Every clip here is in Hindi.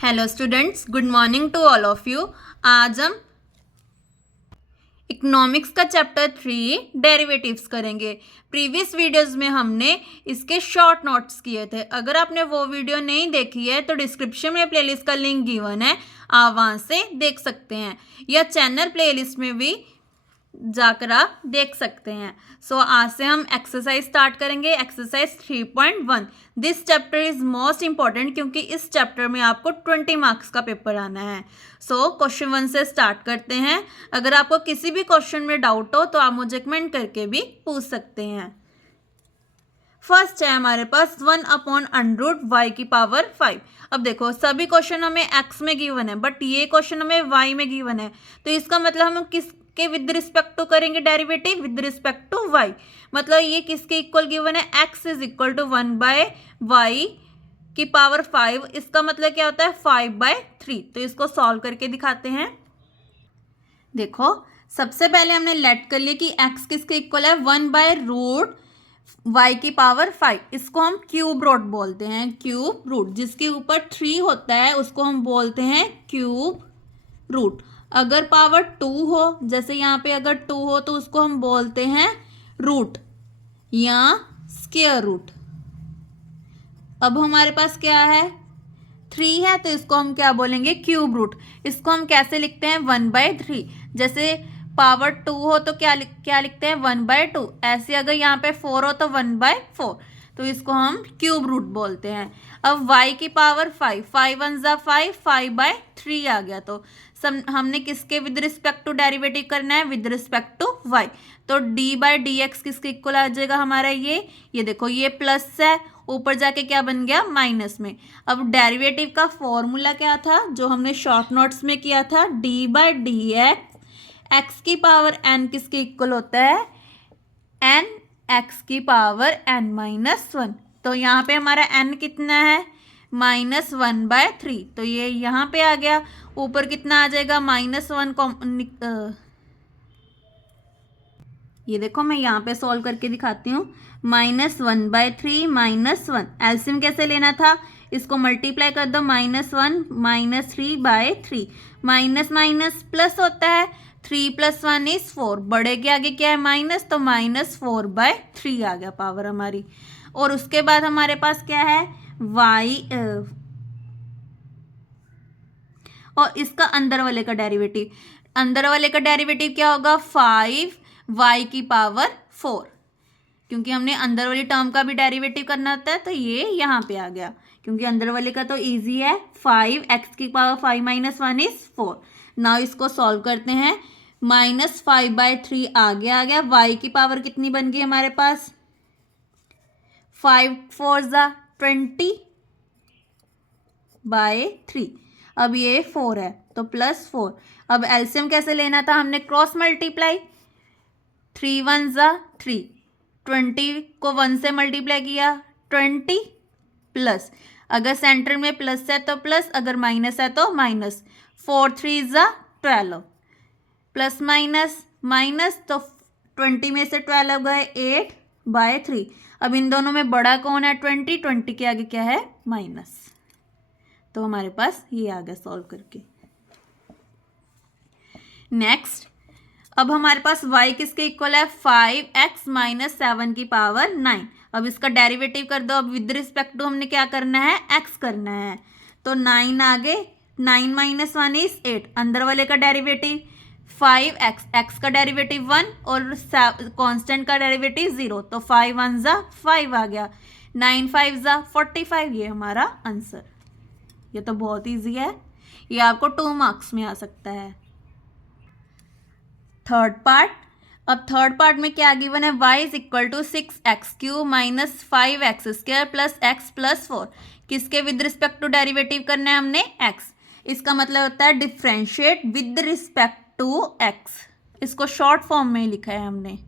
Hello students, good morning to all of you. आज हम इकोनॉमिक्स का चैप्टर 3 डेरिवेटिव्स करेंगे। प्रीवियस वीडियोस में हमने इसके शॉर्ट नोट्स किए थे। अगर आपने वो वीडियो नहीं देखी है तो डिस्क्रिप्शन में प्लेलिस्ट का लिंक गिवन है, आप वहाँ से देख सकते हैं, या चैनल प्लेलिस्ट में भी जाकर आप देख सकते हैं। सो आज से हम एक्सरसाइज स्टार्ट करेंगे। Exercise 3.1। This chapter is most important क्योंकि इस चैप्टर में आपको 20 मार्क्स का पेपर आना है। सो क्वेश्चन 1 से स्टार्ट करते हैं। अगर आपको किसी भी क्वेश्चन में डाउट हो तो आप मुझे कमेंट करके भी पूछ सकते हैं। फर्स्ट है हमारे पास 1/√y⁵। अब देखो, सभी क्वेश्चन हमें x में गिवन है, बट ये क्वेश्चन हमें y में गिवन है, तो इसका मतलब हम किसके विद रिस्पेक्ट टू करेंगे derivative? With respect to y। मतलब ये किसके इक्वल गिवन है? x is equal to 1/y⁵। इसका मतलब क्या होता है? 5/3। तो इसको सॉल्व करके दिखाते हैं। देखो, सबसे पहले हमने लेट कर लिया कि x किसके इक्वल है? 1/√y⁵। इसको हम क्यूब रूट बोलते हैं। क्यूब रूट, जिसके ऊपर 3 होता है उसको हम बोलते हैं क्यूब रूट। अगर पावर 2 हो, जैसे यहाँ पे अगर 2 हो तो उसको हम बोलते हैं रूट या स्क्वायर रूट। अब हमारे पास क्या है? 3 है, तो इसको हम क्या बोलेंगे? Cube root. इसको हम कैसे लिखते हैं? 1/3। जैसे पावर 2 हो तो क्या लिखते हैं? 1/2। ऐसे अगर यहाँ पे 4 हो तो 1/4। तो इसको हम क्यूब रूट बोलते हैं। अब y⁵ 5, 5 1 ज़ा 5, 5/3 आ गया। तो हमने किसके विद रिस्पेक्ट टू डेरिवेटिव करना है? With respect to y। तो d/dx किसके इक्वल आ जाएगा हमारा? ये देखो, ये प्लस है, ऊपर जाके क्या बन गया? माइनस में। अब डेरिवेटिव का फॉर्मूला क्या था जो हमने शॉर्ट नोट्स में किया था? d/dx x⁵n किसके इक्वल होता है? n x⁵n-1। तो यहाँ पे हमारा n कितना है? -1/3। तो ये यहाँ पे आ गया। ऊपर कितना आ जाएगा? -1। ये देखो, मैं यहाँ पे सॉल्व करके दिखाती हूँ। -1/3 -1। एलसीएम कैसे लेना था? इसको मल्टीप्लाई कर दो। -1 -3/3। माइनस माइनस प्लस होता है। 3 + 1 = 4। बड़े के आगे क्या है? माइनस, तो -4/3 आ गया पावर हमारी। और उसके बाद हमारे पास क्या है? और इसका अंदर वाले का डेरिवेटिव। अंदर वाले का डेरिवेटिव क्या होगा? 5y⁴। क्योंकि हमने अंदर वाली टर्म का भी डेरिवेटिव करना होता है, तो ये यहाँ पे आ गया। क्योंकि अंदर वाले का तो इजी है। 5x⁵ 5 - 1 = 4। नाउ इसको सॉल्व करते हैं। -5/3 आगे आ गया। y⁵ कितनी बन गई हमारे पास? 5 4 ज़ा 20/3। अब ये 4 है तो +4। अब एलसीएम कैसे लेना था? हमने क्रॉस मल्टीप्लाई। 3 1 ज़ा 3। 20 को 1 से मल्टीप्लाई किया, 20 प्लस, अगर सेंटर में प्लस है तो प्लस, अगर माइनस है तो माइनस। 4 3 ज़ा 12। प्लस माइनस माइनस, तो 20 में से 12 गए 8/3। अब इन दोनों में बड़ा कौन है? 20। 20 के आगे क्या है? माइनस। तो हमारे पास ये आ गया सॉल्व करके। नेक्स्ट, अब हमारे पास y किसके इक्वल है? 5x - 7⁹ अब इसका डेरिवेटिव कर दो। अब विद रिस्पेक्ट टू हमने क्या करना है? x करना है। तो 9 आगे, 9 - 1 = 8। अंदर वाले का डेरिवेटिव 5x, x का डेरिवेटिव 1 और कांस्टेंट का डेरिवेटिव 0। तो 5 1 ज़ा 5 आ गया। 9 5 ज़ा 45। ये हमारा आंसर। ये तो बहुत ईजी है, ये आपको 2 मार्क्स में आ सकता है। Third part. अब थर्ड पार्ट में क्या गिवन है? y = 6x³ - 5x² + x + 4। किसके विद रिस्पेक्ट टू डेरिवेटिव करना है हमने? x। इसका मतलब होता है differentiate with respect to x। इसको शॉर्ट फॉर्म में लिखा है हमने।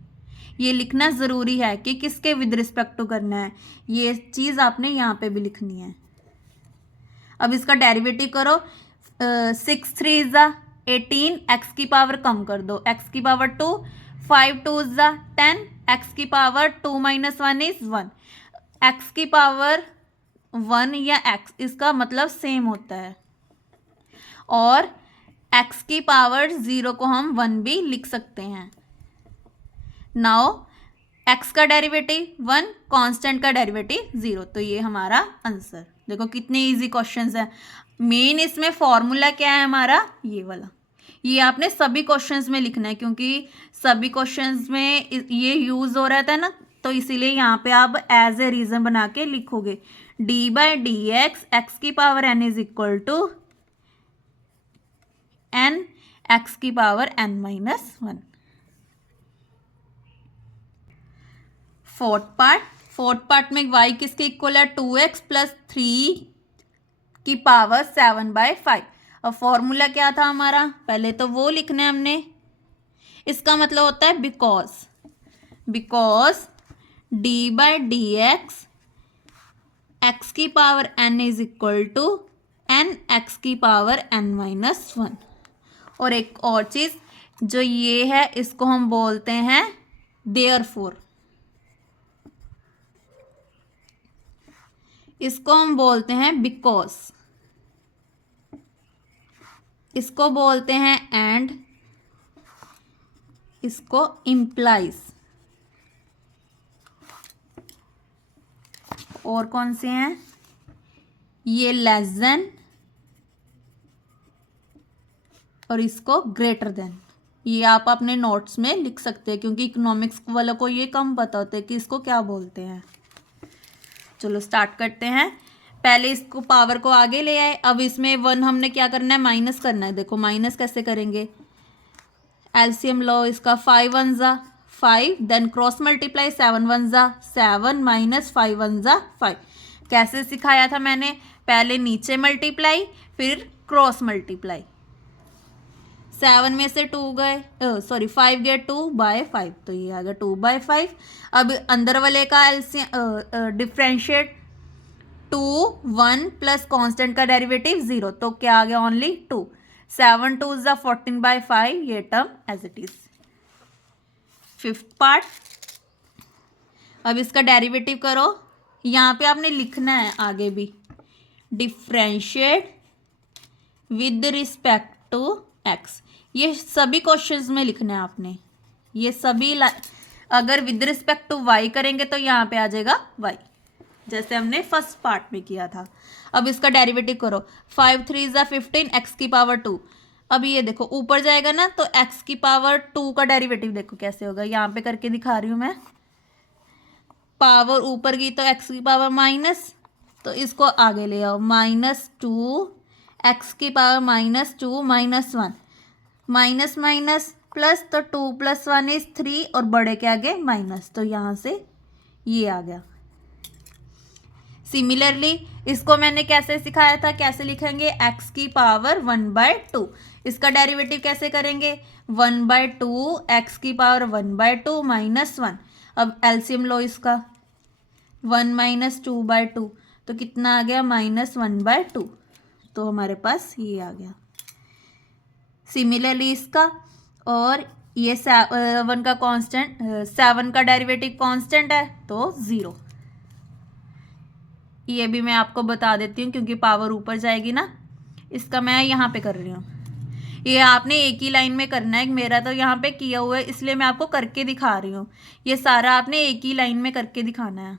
ये लिखना ज़रूरी है कि किसके विद रिस्पेक्ट टू करना है। ये चीज़ आपने यहाँ पे भी लिखनी है। अब इसका डेरिवेटिव करो। 6 3 ज़ा 18, x⁵ कम कर दो, x⁵ 2, 5 2 ज़ा 10, x⁵ 2 - 1 = 1। x⁵ 1 या x, इसका मतलब सेम होता है। और x की पावर 0 को हम 1 भी लिख सकते हैं। नाउ x का डेरिवेटिव 1, कांस्टेंट का डेरिवेटिव 0, तो ये हमारा आंसर। देखो कितने इजी क्वेश्चंस हैं। मेन इसमें फॉर्मूला क्या है हमारा, ये वाला। ये आपने सभी क्वेश्चंस में लिखना है क्योंकि सभी क्वेश्चंस में ये यूज हो रहा था ना, तो इसीलिए यहाँ पे आप एज ए रीजन बना के लिखोगे d/dx x की power n is equal to n x की पावर n-1। फोर्थ पार्ट में y किसके इक्वल है, 2x प्लस 3 की पावर 7/5। अब फॉर्मूला क्या था हमारा, पहले तो वो लिखना है हमने। इसका मतलब होता है बिकॉज d/dx x की power n is equal to n x की पावर n-1। और एक और चीज जो ये है, इसको हम बोलते हैं देयरफॉर। इसको हम बोलते हैं बिकॉज। इसको बोलते हैं एंड। इसको इम्प्लाइज। और कौन से हैं, ये लेस देन और इसको ग्रेटर देन। ये आप अपने नोट्स में लिख सकते हैं क्योंकि इकोनॉमिक्स वालों को ये कम पता होता है कि इसको क्या बोलते हैं। चलो स्टार्ट करते हैं। पहले इसको पावर को आगे ले आए, अब इसमें 1 हमने क्या करना है, माइनस करना है। देखो माइनस कैसे करेंगे, एलसीएम लो इसका 5 1 जा 5, देन क्रॉस मल्टीप्लाई 7 1 जा 7 माइनस 5 1 जा 5। कैसे सिखाया था मैंने, पहले नीचे मल्टीप्लाई फिर क्रॉस मल्टीप्लाई। 7 में से 2 गए, 5 गए 2/5, तो ये आ गया 2/5। अब अंदर वाले का एलसीएम डिफरेंशिएट 2 1 प्लस कांस्टेंट का डेरिवेटिव 0, तो क्या आ गया ओनली 2। 7 2 जा 14/5, ये term as it is. Fifth part, अब इसका डेरिवेटिव करो। यहाँ पे आपने लिखना है आगे भी, differentiate with respect to x। ये सभी क्वेश्चंस में लिखना है आपने। ये सभी अगर विद रिस्पेक्ट टू y करेंगे तो यहाँ पे आ जाएगा y, जैसे हमने फर्स्ट पार्ट में किया था। अब इसका डेरिवेटिव करो, 5 3 जा 15 x की पावर 2। अब ये देखो ऊपर जाएगा ना, तो x की पावर 2 का डेरिवेटिव देखो कैसे होगा, यहाँ पे करके दिखा रही हूँ मैं। पावर ऊपर गई तो x की पावर माइनस, तो इसको आगे ले आओ, -2 x की पावर -2 -1, माइनस माइनस प्लस, तो 2 + 1 इज 3 और बड़े के आगे माइनस, तो यहाँ से ये आ गया। सिमिलरली इसको मैंने कैसे सिखाया था, कैसे लिखेंगे, x की पावर 1/2। इसका डेरिवेटिव कैसे करेंगे, 1/2 x की पावर 1/2 -1। अब एलसीएम लो इसका, 1 - 2/2, तो कितना आ गया, -1/2। तो हमारे पास ये आ गया। सिमिलरली इसका, और ये 1 का कांस्टेंट, 7 का डेरिवेटिव कांस्टेंट है तो 0। ये भी मैं आपको बता देती हूँ क्योंकि पावर ऊपर जाएगी ना, इसका मैं यहाँ पे कर रही हूँ। ये आपने एक ही लाइन में करना है, मेरा तो यहाँ पे किया हुआ है इसलिए मैं आपको करके दिखा रही हूँ। ये सारा आपने एक ही लाइन में करके दिखाना है।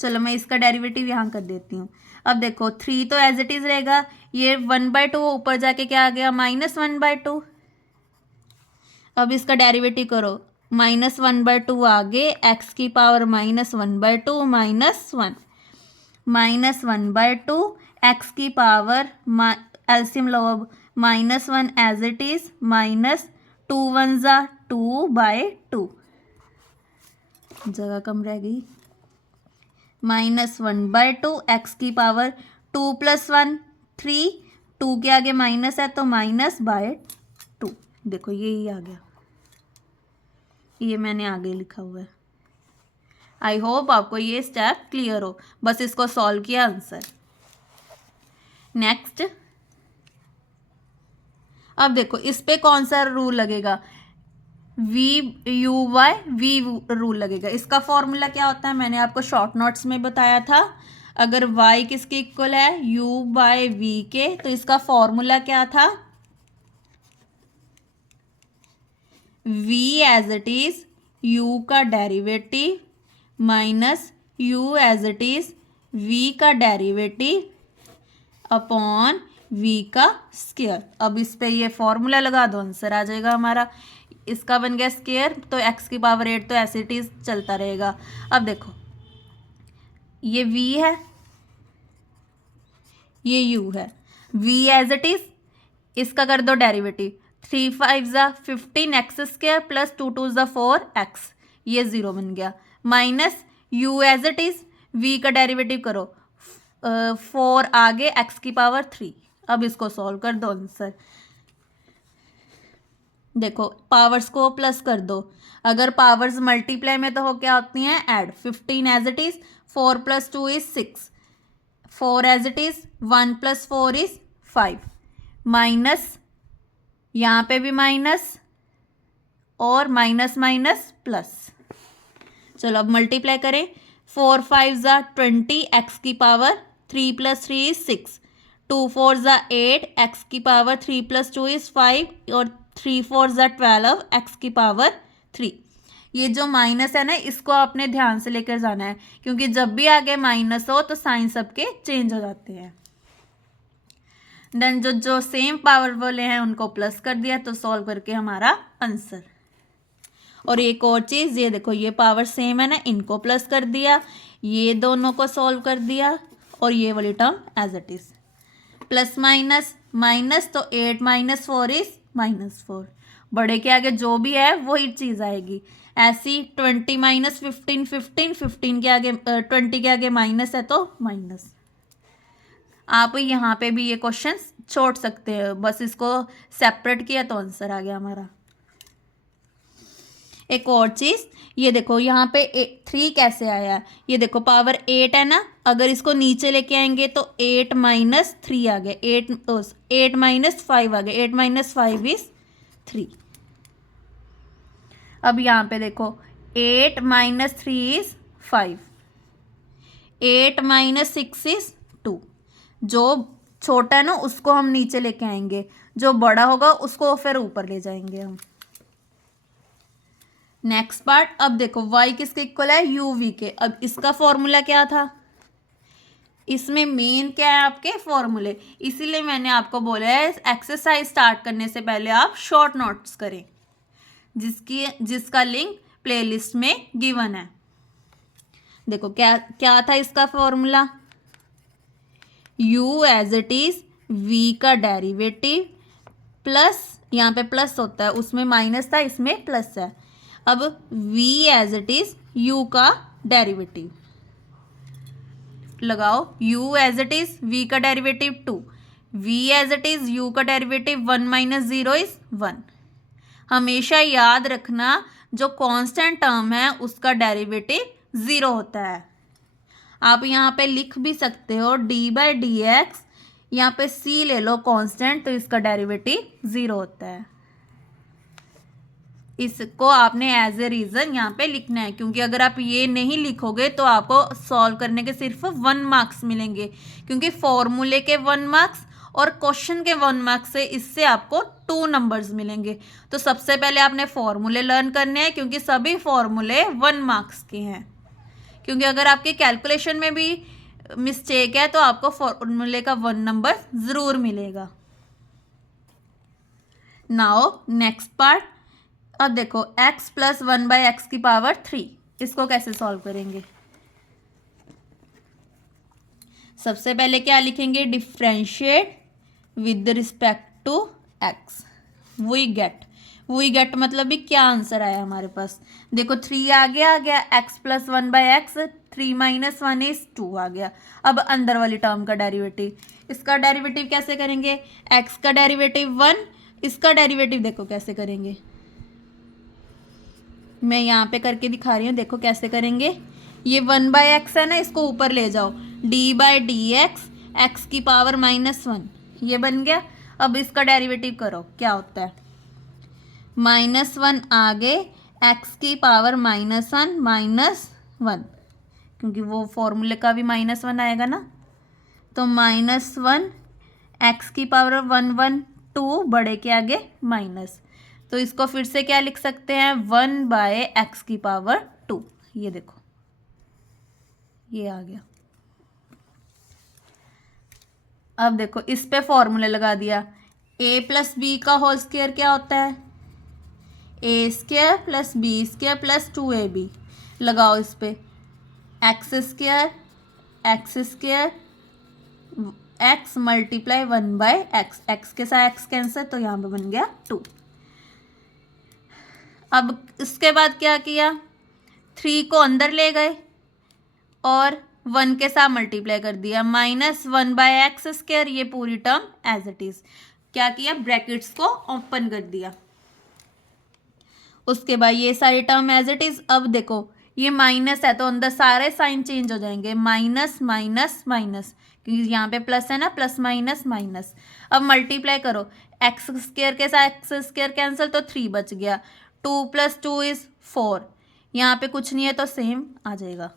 चलो मैं इसका डेरिवेटिव यहाँ कर देती हूँ। अब देखो 3 तो एज इट इज रहेगा, ये 1/2 ऊपर जाके क्या आ गया, -1/2। अब इसका डेरिवेटिव करो, -1/2 आगे, x की पावर -1/2 -1, -1/2 x की पावर एलसीएम लो, अब -1 एज इट इज, -2 1 जा 2/2, जगह कम रह गई, -1/2 x की पावर 2 + 1 3, 2 के आगे माइनस है तो -/2। देखो यही आ गया, ये मैंने आगे लिखा हुआ है। आई होप आपको ये स्टेप क्लियर हो, बस इसको सॉल्व किया आंसर। नेक्स्ट, अब देखो इस पे कौन सा रूल लगेगा, VUY V रूल लगेगा। इसका फॉर्मूला क्या होता है, मैंने आपको शॉर्ट नोट्स में बताया था। अगर y किसके इक्वल है, u बाय v के, तो इसका फॉर्मूला क्या था, v as it is u का derivative minus u as it is v का डेरिवेटिव अपॉन v का स्क्वायर। अब इस पे ये फॉर्मूला लगा दो, आंसर आ जाएगा हमारा। इसका बन गया स्क्वायर, तो x की पावर 8 तो ऐसे इट इज चलता रहेगा। अब देखो ये v है, ये u है, v एज इट इज, इसका कर दो डेरिवेटिव, 3 5 ज़ा 15 एक्स स्क्वायर प्लस 2 2 ज़ा 4 एक्स, ये 0 बन गया, minus u as it is, v का डेरिवेटिव करो, 4 आगे x की पावर 3। अब इसको सॉल्व कर दो, आंसर देखो पावर्स को प्लस कर दो, अगर पावर्स मल्टीप्लाई में तो हो क्या होती हैं, add, 15 as it is, 4 + 2 = 6, 4 as it is, 1 + 4 = 5, minus यहाँ पे भी माइनस और माइनस माइनस प्लस। चलो अब मल्टीप्लाई करें, 4 5 ज़ा 20 एक्स की पावर 3 + 3 = 6, 2 4 ज़ा 8 एक्स की पावर 3 + 2 = 5 और 3 4 ज़ा 12 एक्स की पावर 3। ये जो माइनस है ना, इसको आपने ध्यान से लेकर जाना है, क्योंकि जब भी आगे माइनस हो तो साइन सबके चेंज हो जाते हैं। देन जो सेम पावर वाले हैं उनको प्लस कर दिया, तो सॉल्व करके हमारा आंसर। और एक और चीज़, ये देखो ये पावर सेम है ना, इनको प्लस कर दिया, ये दोनों को सॉल्व कर दिया, और ये वाली term as it is, plus minus minus, तो 8 - 4 = -4, बड़े के आगे जो भी है वही चीज़ आएगी। ऐसी 20 - 15 15, 15 के आगे 20 के आगे माइनस है तो माइनस। आप यहाँ पे भी ये क्वेश्चन छोड़ सकते हैं, बस इसको सेपरेट किया तो आंसर आ गया हमारा। एक और चीज़, ये देखो यहाँ पे 3 कैसे आया, ये देखो पावर 8 है ना, अगर इसको नीचे लेके आएंगे तो 8 - 3 आ गया, 8 - 5 आ गया, 8 - 5 = 3। अब यहाँ पे देखो 8 - 3 = 5, 8 - 6 = 2। जो छोटा है ना उसको हम नीचे लेके आएंगे, जो बड़ा होगा उसको फिर ऊपर ले जाएंगे हम। नेक्स्ट पार्ट, अब देखो y किसके इक्वल है, u v के। अब इसका फॉर्मूला क्या था, इसमें मेन क्या है आपके फॉर्मूले, इसीलिए मैंने आपको बोला है एक्सरसाइज स्टार्ट करने से पहले आप शॉर्ट नोट्स करें, जिसका लिंक प्लेलिस्ट में गिवन है। देखो क्या क्या था इसका formula, u as it is v का डेरिवेटिव प्लस, यहाँ पे प्लस होता है, उसमें माइनस था, इसमें प्लस है। अब v as it is u का डेरिवेटिव लगाओ, u as it is v का derivative 2, v as it is u का डेरिवेटिव 1 - 0 = 1। हमेशा याद रखना जो कांस्टेंट टर्म है उसका डेरिवेटिव 0 होता है। आप यहाँ पे लिख भी सकते हो d/dx, यहाँ पे c ले लो कांस्टेंट, तो इसका डेरिवेटिव 0 होता है। इसको आपने एज ए रीज़न यहाँ पे लिखना है, क्योंकि अगर आप ये नहीं लिखोगे तो आपको सॉल्व करने के सिर्फ 1 मार्क्स मिलेंगे, क्योंकि फॉर्मूले के 1 मार्क्स और क्वेश्चन के 1 मार्क्स से इससे आपको 2 नंबर्स मिलेंगे। तो सबसे पहले आपने फॉर्मूले लर्न करने हैं, क्योंकि सभी फॉर्मूले 1 मार्क्स के हैं, क्योंकि अगर आपके कैलकुलेशन में भी मिस्टेक है तो आपको फॉर्मूले का 1 नंबर ज़रूर मिलेगा। नाउ नेक्स्ट पार्ट, अब देखो x + 1/x की पावर 3, इसको कैसे सॉल्व करेंगे। सबसे पहले क्या लिखेंगे, differentiate with respect to x, we get मतलब भी क्या आंसर आया हमारे पास। देखो 3 आ गया x + 1/x, 3 - 1 = 2 आ गया। अब अंदर वाली टर्म का डेरिवेटिव, इसका डेरिवेटिव कैसे करेंगे, x का डेरिवेटिव 1, इसका डेरिवेटिव देखो कैसे करेंगे, मैं यहाँ पे करके दिखा रही हूँ, देखो कैसे करेंगे। ये 1/x है ना, इसको ऊपर ले जाओ, d/dx x की पावर -1, ये बन गया। अब इसका डेरिवेटिव करो, क्या होता है, -1 आगे x की पावर -1 - 1, क्योंकि वो फॉर्मूले का भी -1 आएगा ना। तो -1 x की पावर 112 बड़े के आगे माइनस, तो इसको फिर से क्या लिख सकते हैं 1/x की पावर 2। ये देखो ये आ गया। अब देखो इस पे फॉर्मूले लगा दिया, a प्लस बी का होल स्क्वायर क्या होता है a square plus b square plus 2ab। लगाओ इस पे x square x multiply 1/x, x के साथ x कैंसिल, तो यहाँ पे बन गया 2। अब इसके बाद क्या किया, 3 को अंदर ले गए और 1 के साथ मल्टीप्लाई कर दिया, -1/x स्क्वायर, ये पूरी टर्म एज इट इज क्या किया, ब्रैकेट्स को ओपन कर दिया। उसके बाद ये सारी टर्म एज इट इज। अब देखो ये माइनस है तो अंदर सारे साइन चेंज हो जाएंगे, माइनस माइनस माइनस, क्योंकि यहाँ पे प्लस है ना, प्लस माइनस माइनस। अब मल्टीप्लाई करो, एक्स स्क्वायर के साथ एक्स स्क्वायर कैंसिल, तो 3 बच गया, 2 + 2 = 4। यहाँ पे कुछ नहीं है तो सेम आ जाएगा।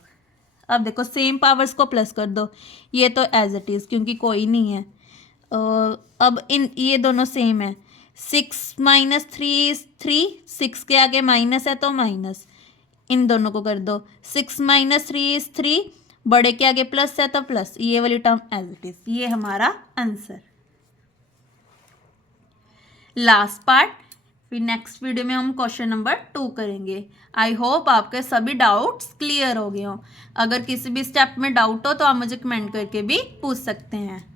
अब देखो सेम पावर्स को प्लस कर दो, ये तो एज इट इज़ क्योंकि कोई नहीं है। अब इन ये दोनों सेम है, 6 - 3 = 3, 6 के आगे माइनस है तो माइनस, इन दोनों को कर दो, 6 - 3 = 3, बड़े के आगे प्लस है तो प्लस, ये वाली टर्म एज इट इज। ये हमारा आंसर। लास्ट पार्ट, फिर नेक्स्ट वीडियो में हम क्वेश्चन नंबर 2 करेंगे। आई होप आपके सभी डाउट्स क्लियर हो गए हों। अगर किसी भी स्टेप में डाउट हो तो आप मुझे कमेंट करके भी पूछ सकते हैं।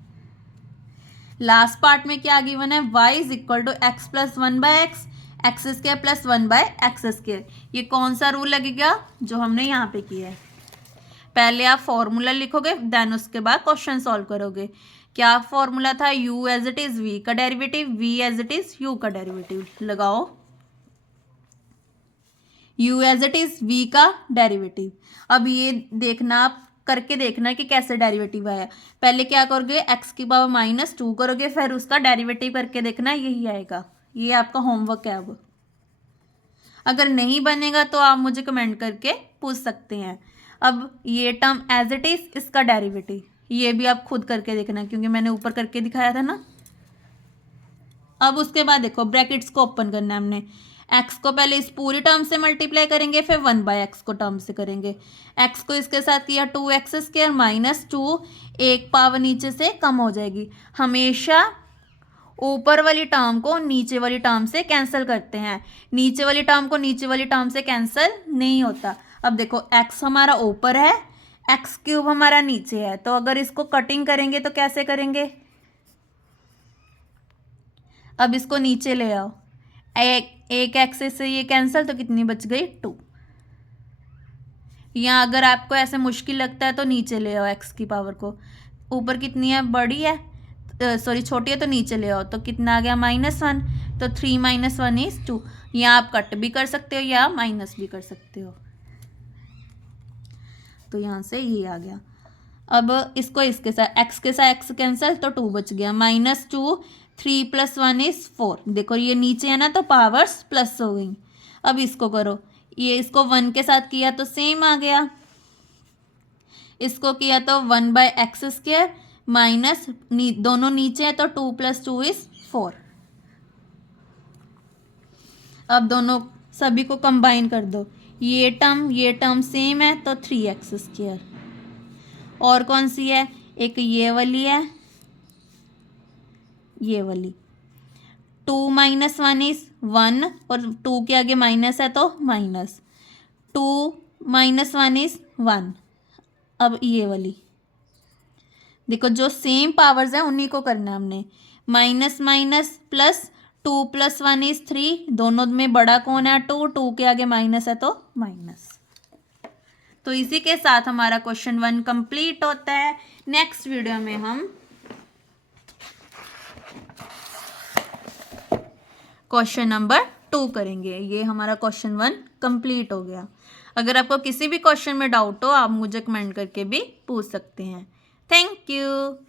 लास्ट पार्ट में क्या गिवन है, y = x + 1/x, x² + 1/x²। ये कौन सा रूल लगेगा, जो हमने यहाँ पे किया है। पहले आप फॉर्मूला लिखोगे, देन उसके बाद क्वेश्चन सॉल्व करोगे। क्या फॉर्मूला था, u as it is v का derivative, v as it is u का डेरिवेटिव। लगाओ u as it is v का डेरिवेटिव। अब ये देखना, आप करके देखना कि कैसे डेरिवेटिव आया। पहले क्या करोगे, x की पावर -2 करोगे, फिर उसका डेरिवेटिव करके देखना, यही आएगा। ये आपका होमवर्क है। अब अगर नहीं बनेगा तो आप मुझे कमेंट करके पूछ सकते हैं। अब ये टर्म एज इट इज, इसका डेरिवेटिव, ये भी आप खुद करके देखना क्योंकि मैंने ऊपर करके दिखाया था ना। अब उसके बाद देखो ब्रैकेट्स को ओपन करना है हमने, x को पहले इस पूरी टर्म से मल्टीप्लाई करेंगे, फिर 1/x को टर्म से करेंगे। x को इसके साथ किया 2x² - 2, एक पावर नीचे से कम हो जाएगी। हमेशा ऊपर वाली टर्म को नीचे वाली टर्म से कैंसिल करते हैं, नीचे वाली टर्म को नीचे वाली टर्म से कैंसिल नहीं होता। अब देखो x हमारा ऊपर है, x³ हमारा नीचे है, तो अगर इसको कटिंग करेंगे तो कैसे करेंगे। अब इसको नीचे ले आओ, एक एक्सिस से ये कैंसिल, तो कितनी बच गई 2। या अगर आपको ऐसे मुश्किल लगता है तो नीचे ले आओ x की पावर को, ऊपर कितनी है, बड़ी है, सॉरी छोटी है, तो नीचे ले आओ, तो कितना आ गया -1, तो 3 - 1 = 2। यहाँ आप कट भी कर सकते हो या माइनस भी कर सकते हो। तो यहाँ से ये आ गया। अब इसको इसके साथ x के साथ x कैंसिल, तो 2 बच गया, -2, 3 + 1 = 4। देखो ये नीचे है ना, तो पावर्स प्लस हो गई। अब इसको करो, ये इसको 1 के साथ किया तो सेम आ गया, इसको किया तो 1/x² माइनस, दोनों नीचे है तो 2 + 2 = 4। अब दोनों सभी को कंबाइन कर दो, ये टर्म सेम है तो 3x²। और कौन सी है, एक ये वाली है, ये वाली 2 - 1 = 1, और 2 के आगे माइनस है तो माइनस, 2 - 1 = 1। अब ये वाली देखो, जो सेम पावर्स हैं उन्हीं को करना है हमने, माइनस माइनस प्लस, 2 + 1 = 3, दोनों में बड़ा कौन है 2 के आगे माइनस है तो माइनस। तो इसी के साथ हमारा क्वेश्चन 1 कंप्लीट होता है। नेक्स्ट वीडियो में हम क्वेश्चन नंबर 2 करेंगे। ये हमारा क्वेश्चन 1 कंप्लीट हो गया। अगर आपको किसी भी क्वेश्चन में डाउट हो, आप मुझे कमेंट करके भी पूछ सकते हैं। Thank you.